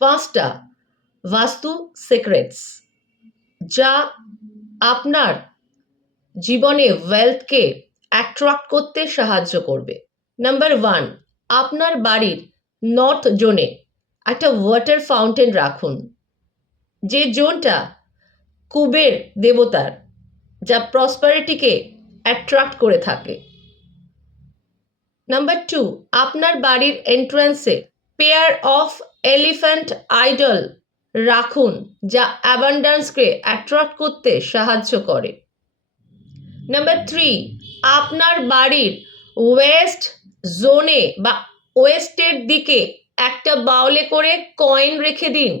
5টা বাস্তু সিক্রেটস যা আপনার জীবনে ওয়েলথকে অ্যাট্রাক্ট করতে সাহায্য করবে। নাম্বার 1, আপনার বাড়ির নর্থ জোনে একটা ওয়াটার ফাউন্টেন রাখুন, যে জোনটা কুবের দেবতার, যা প্রসপারিটিকে অ্যাট্রাক্ট করে থাকে। নাম্বার 2, আপনার বাড়ির এন্ট্রান্সে পেয়ার অফ এলিফ্যান্ট আইডল রাখুন, যা অ্যাবান্ডান্সকে অ্যাট্রাক্ট করতে সাহায্য করে। নাম্বার 3, আপনার বাড়ির ওয়েস্ট জোনে বা ওয়েস্টের দিকে একটা বাউলে করে কয়েন রেখে দিন,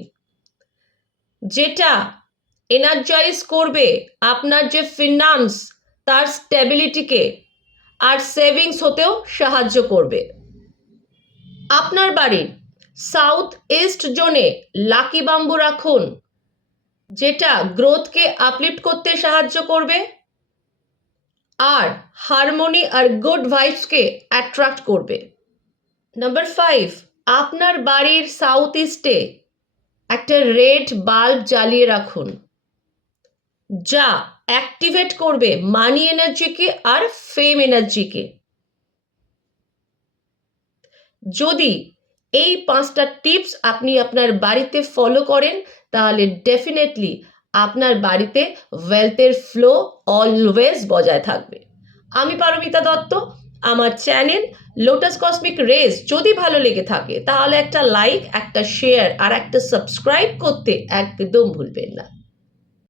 যেটা এনার্জাইজ করবে আপনার যে ফিনান্স তার স্টেবিলিটিকে আর সেভিংস হতেও সাহায্য করবে। আপনার বাড়ির সাউথ ইস্ট জোনে লাকি বাম্বু রাখুন, যেটা গ্রোথকে আপলিফ্ট করতে সাহায্য করবে আর হারমোনি আর গুড ভাইবসকে অ্যাট্রাক্ট করবে। নাম্বার 5, আপনার বাড়ির সাউথ ইস্টে একটা রেড বাল্ব জ্বালিয়ে রাখুন, যা অ্যাক্টিভেট করবে মানি এনার্জিকে আর ফেম এনার্জিকে। যদি এই 5টা টিপস আপনি আপনার বাড়িতে ফলো করেন, তাহলে ডেফিনেটলি আপনার বাড়িতে ওয়েলথের ফ্লো অলওয়েজ বজায় থাকবে। আমি পারমিতা দত্ত। আমার চ্যানেল লোটাস কসমিক রেজ যদি ভালো লেগে থাকে, তাহলে একটা লাইক, একটা শেয়ার আর একটা সাবস্ক্রাইব করতে একদম ভুলবেন না।